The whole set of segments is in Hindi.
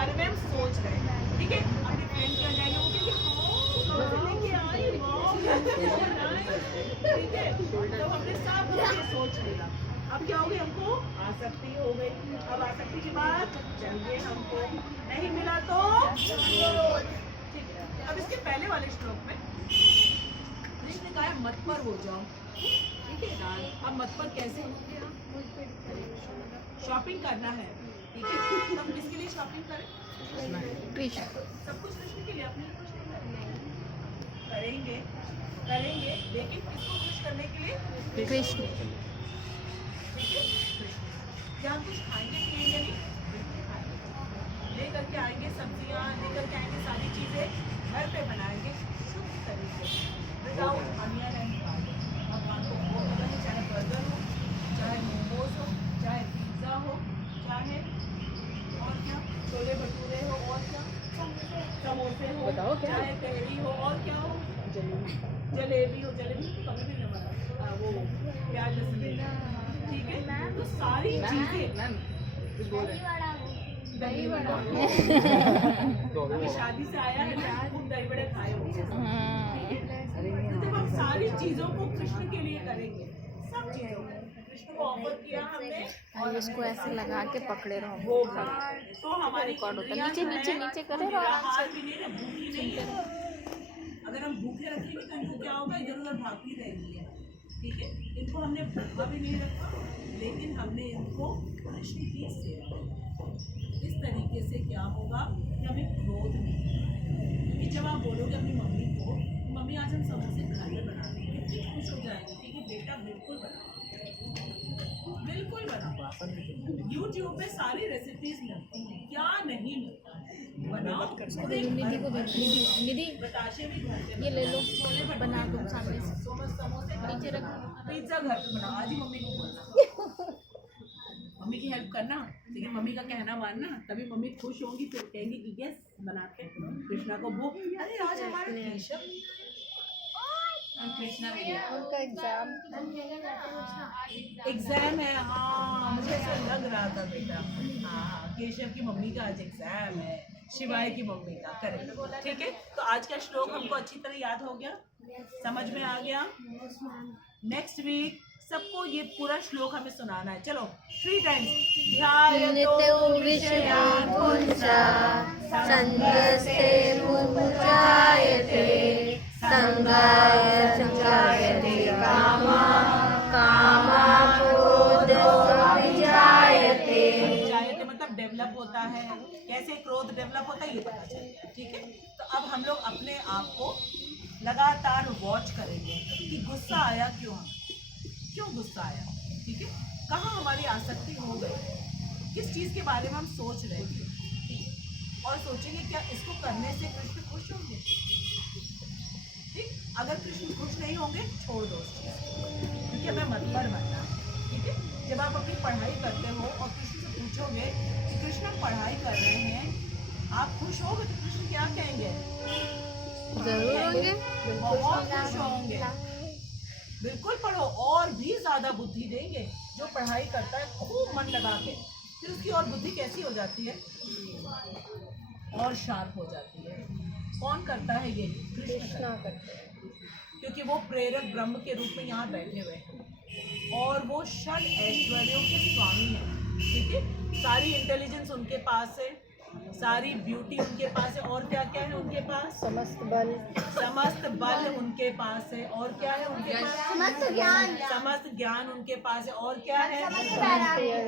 बारे में हम सोच रहे हैं, ठीक है। अपने फ्रेंड क्या जाएंगे, वो कहेंगे हाँ कहाँ से लेके आई, वाह, ठीक है। तो हमने सब लोग ये सोच लिया। अब क्या हो गई, हमको आसक्ति हो गई। अब आसक्ति के बाद चाहिए हमको, नहीं मिला तो ठीक है। अब इसके पहले वाले श्लोक में कृष्ण ने कहा है मत पर हो जाओ, ठीक है। अब मत पर कैसे होंगे हम, शॉपिंग करना है, ठीक है। तो हम किसके लिए शॉपिंग करें, कृष्ण। सब कुछ कृष्ण के लिए, अपने लिए कुछ नहीं करेंगे, करेंगे लेकिन किसको खुश करने के लिए, कृष्ण। ठीक है। क्या हम कुछ खाएंगे पिएंगे नहीं, बिल्कुल खाएंगे, लेकर के आएंगे सब्जियां, लेकर के आएंगे सारी चीजें, घर पे बनाएंगे शुद्ध तरीके से विदाउट अनियन एंड गार्लिक। भगवान को भोग लगाएंगे, चाहे बर्गर हो, चाहे मोमोज हो, चाहे पिज्जा हो, चाहे और क्या छोले भटूरे हो, और क्या समोसे हो, चाहे तहरी हो, और क्या हो, जलेबी हो। जलेबी तो कभी भी न बना, वो प्याज लहसुन, ठीक है। तो सारी चीजें, दही बड़ा अभी शादी से आया है ना, खूब दही बड़े खाए हो, ठीक है। तो जब हम सारी चीजों को कृष्ण के लिए करेंगे, सब चीजों को कृष्ण को ऑफर किया हमने, और इसको ऐसे लगा के पकड़े रहो, वो तो हमारी रिकॉर्ड होता है। इंद्रियां नीचे जो नीचे है, नीचे वो करे रहो आराम निराहार से। भी नहीं है, भूखी नहीं है। अगर हम भूखे रखेंगे तो इनको क्या होगा, इधर उधर भागती रहेंगी, ठीक है। इनको हमने भूखा भी नहीं रखा, लेकिन हमने इनको कृष्ण की सेवा की। इस तरीके से क्या होगा कि हमें क्रोध नहीं होगा। क्योंकि जब आप बोलोगे अपनी मम्मी को, मम्मी आज हम समोसे घर में बना देंगे, कितनी खुश हो जाएंगे, ठीक है बेटा बिल्कुल बनाओ, बिल्कुल बनाओ। यूट्यूब पे सारी रेसिपीज मिलती हैं, क्या नहीं मिलता है, बनाओ। निधि को दे, निधि बताशे भी घर पे ये ले लो, छोले भटूरे बना दो घर पे सामने से। समोसे घर नीचे पे रखो। बनाओ, पिज्जा घर पे बनाओ। आज ही मम्मी को बोलना, मम्मी की हेल्प करना, ठीक है। मम्मी का कहना मानना, तभी मम्मी खुश होंगी, फिर कहेंगी कि यस बनाते कृष्णा को भूख। अरे आज हमारा केशव कृष्णा भी गया, उनका एग्जाम है, हाँ मुझे ऐसा लग रहा था बेटा। हाँ केशव की मम्मी का आज एग्जाम है, शिवाय की मम्मी का, करेक्ट, ठीक है। तो आज का श्लोक हमको अच्छी तरह याद हो गया, समझ में आ गया। नेक्स्ट वीक सबको ये पूरा श्लोक हमें सुनाना है, चलो 3 टाइम्स। नित्यो विषयान् पुंसा संगस्ते मुमुचायते संगाय संजायते कामा कामाक्रोधोऽभिजायते। जायते मतलब डेवलप होता है, कैसे क्रोध डेवलप होता है ये पता चलेगा, ठीक है। तो अब हम लोग अपने आप को लगातार वॉच करेंगे कि गुस्सा आया क्यों, क्यों गुस्सा आया, ठीक है। कहाँ हमारी आसक्ति हो गई, किस चीज़ के बारे में हम सोच रहे थे, ठीक है? और सोचेंगे क्या इसको करने से कृष्ण खुश होंगे, ठीक। अगर कृष्ण खुश नहीं होंगे छोड़ दो उस चीज़ को, क्योंकि हमें मतपर बनना है, ठीक है। जब आप अपनी पढ़ाई करते हो और कृष्ण से पूछोगे कि कृष्ण हम पढ़ाई कर रहे हैं, आप खुश होगे, तो कृष्ण क्या कहेंगे, जरूर होंगे, बहुत खुश होंगे, बिल्कुल पढ़ो, और भी ज्यादा बुद्धि देंगे। जो पढ़ाई करता है खूब मन लगा के, फिर उसकी और बुद्धि कैसी हो जाती है, और शार्प हो जाती है। कौन करता है ये, कृष्ण करते हैं, क्योंकि वो प्रेरक ब्रह्म के रूप में यहाँ बैठे हुए हैं, और वो षड ऐश्वर्यों के स्वामी हैं, ठीक है। सारी इंटेलिजेंस उनके पास है, सारी ब्यूटी उनके पास है, और क्या क्या है उनके पास, समस्त बल उनके पास है, और क्या है उनके पास, समस्त ज्ञान उनके पास है, और क्या है,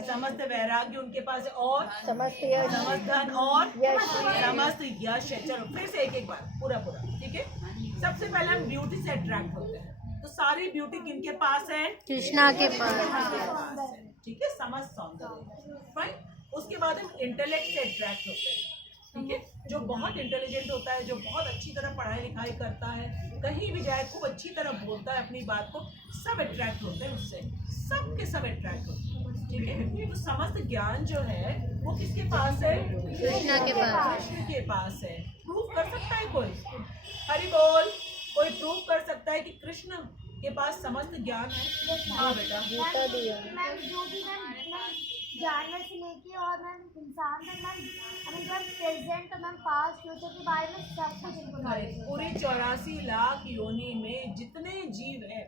समस्त वैराग्य उनके पास है, और समस्त धन, और समस्त यश है। चलो फिर से एक एक बार पूरा पूरा, ठीक है। सबसे पहले हम ब्यूटी से अट्रैक्ट होते हैं, तो सारी ब्यूटी किनके पास है, कृष्णा के पास, ठीक है, समस्त सौंदर्य, फाइन। उसके बाद हम इंटेलेक्ट से अट्रैक्ट होते हैं, ठीक है। जो बहुत इंटेलिजेंट होता है, जो बहुत अच्छी तरह पढ़ाई लिखाई करता है, कहीं भी जाए खूब अच्छी तरह बोलता है अपनी बात को, सब अट्रैक्ट होते हैं उससे, सब के सब अट्रैक्ट होते हैं, ठीक है। तो समस्त ज्ञान जो है वो किसके पास है, कृष्णा के पास, कृष्ण के पास है। प्रूव कर सकता है कोई, हरि बोल, कोई प्रूव कर सकता है कि कृष्ण के पास समस्त ज्ञान है? हाँ बेटा, जानवर से लेके और मैम इंसान तक मैम हमें जब प्रेजेंट और मैम पास्ट फ्यूचर के बारे में सब कुछ इनको नॉलेज है। पूरी 84 लाख योनि में जितने जीव है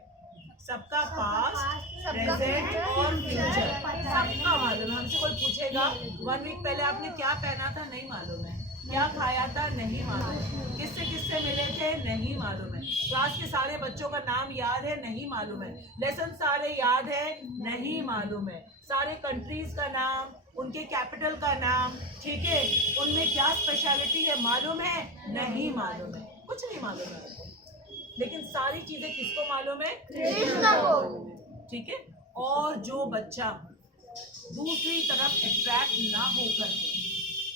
सबका पास्ट प्रेजेंट और फ्यूचर सबका मालूम है। हमसे कोई पूछेगा 1 वीक पहले आपने क्या पहना था, नहीं मालूम है। क्या खाया था, नहीं मालूम है। किससे किससे मिले थे, नहीं मालूम है। क्लास के सारे बच्चों का नाम याद है, नहीं मालूम है। लेसन सारे याद है, नहीं मालूम है। सारे कंट्रीज का नाम, उनके कैपिटल का नाम, ठीक है, उनमें क्या स्पेशलिटी है मालूम है, नहीं मालूम है। कुछ नहीं मालूम है। लेकिन सारी चीजें किसको मालूम है, कृष्ण को। ठीक है। और जो बच्चा दूसरी तरफ अट्रैक्ट ना हो करके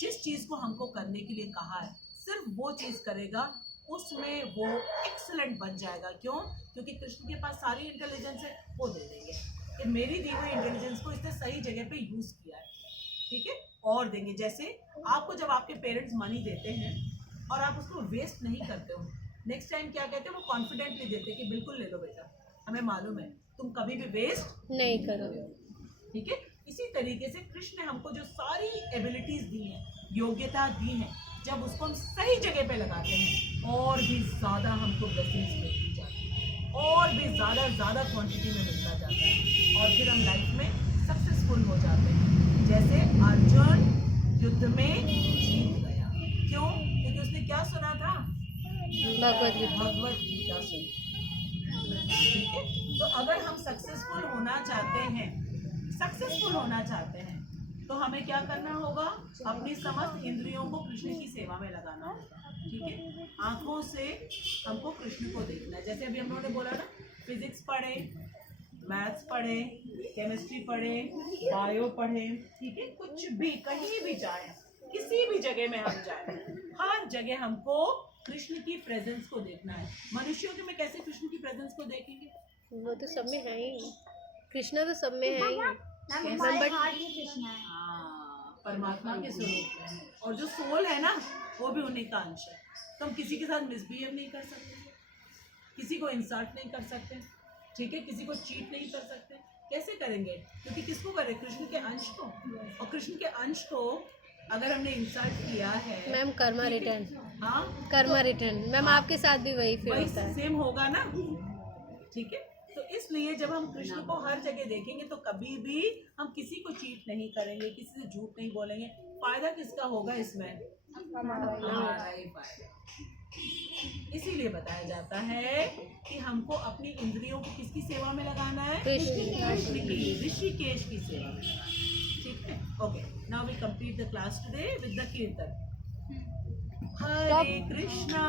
जिस चीज को हमको करने के लिए कहा है सिर्फ वो चीज करेगा, उसमें वो एक्सीलेंट बन जाएगा। क्यों? क्योंकि कृष्ण के पास सारी इंटेलिजेंस है, वो दे देंगे कि मेरी दी हुई इंटेलिजेंस को इसने सही जगह पे यूज किया है, ठीक है, और देंगे। जैसे आपको जब आपके पेरेंट्स मनी देते हैं और आप उसको वेस्ट नहीं करते हो, नेक्स्ट टाइम क्या कहते हैं, वो कॉन्फिडेंटली देते हैं कि बिल्कुल ले लो बेटा, हमें मालूम है तुम कभी भी वेस्ट नहीं करोगे। ठीक है। इसी तरीके से कृष्ण ने हमको जो सारी एबिलिटीज दी हैं, योग्यता दी है, जब उसको हम सही जगह पे लगाते हैं और भी ज़्यादा हमको ब्लेसिंग्स मिलती जाती है, और भी ज़्यादा क्वांटिटी में मिलता जाता है, और फिर हम लाइफ में सक्सेसफुल हो जाते हैं। जैसे अर्जुन युद्ध में जीत गया, क्यों? क्योंकि उसने क्या सुना था, भगवत गीता सुनी, ठीक है। तो अगर हम सक्सेसफुल होना चाहते हैं तो हमें क्या करना होगा, अपनी समस्त इंद्रियों को कृष्ण की सेवा में लगाना होगा, ठीक है। आंखों से हमको कृष्ण को देखना है। जैसे अभी हम लोगों ने बोला ना, फिजिक्स पढ़े, मैथ्स पढ़े, केमिस्ट्री पढ़े, बायो पढ़े, ठीक है, कुछ भी कहीं भी जाए, किसी भी जगह में हम जाए, हर जगह हमको कृष्ण की प्रेजेंस को देखना है। मनुष्यों के में कैसे कृष्ण की प्रेजेंस को देखेंगे? वो तो सब में है ही, कृष्णा तो सब में है ही। मैम हमारे हार्ट में कृष्ण है। हाँ, परमात्मा के स्वरूप में, और जो सोल है ना वो भी उन्हीं का अंश है। तो हम किसी के साथ मिसबिहेव नहीं कर सकते, किसी को इंसल्ट नहीं कर सकते, ठीक है, किसी को चीट नहीं कर सकते। कैसे करेंगे? क्योंकि किसको करें, कृष्ण के अंश को, और कृष्ण के अंश को अगर हमने इंसल्ट किया है, मैम कर्मा रिटर्न, हाँ कर्मा रिटर्न मैम, आपके साथ भी वही फिर होता है। सेम होगा ना, ठीक है। तो इसलिए जब हम कृष्ण को हर जगह देखेंगे तो कभी भी हम किसी को चीट नहीं करेंगे, किसी से झूठ नहीं बोलेंगे। फायदा किसका होगा इसमें? हमारा ही फायदा। इसीलिए बताया जाता है कि हमको अपनी इंद्रियों को किसकी सेवा में लगाना है, कृष्ण की, ऋषिकेश की सेवा में, ठीक है। Okay, now we complete the class today with the kirtan. Hare Krishna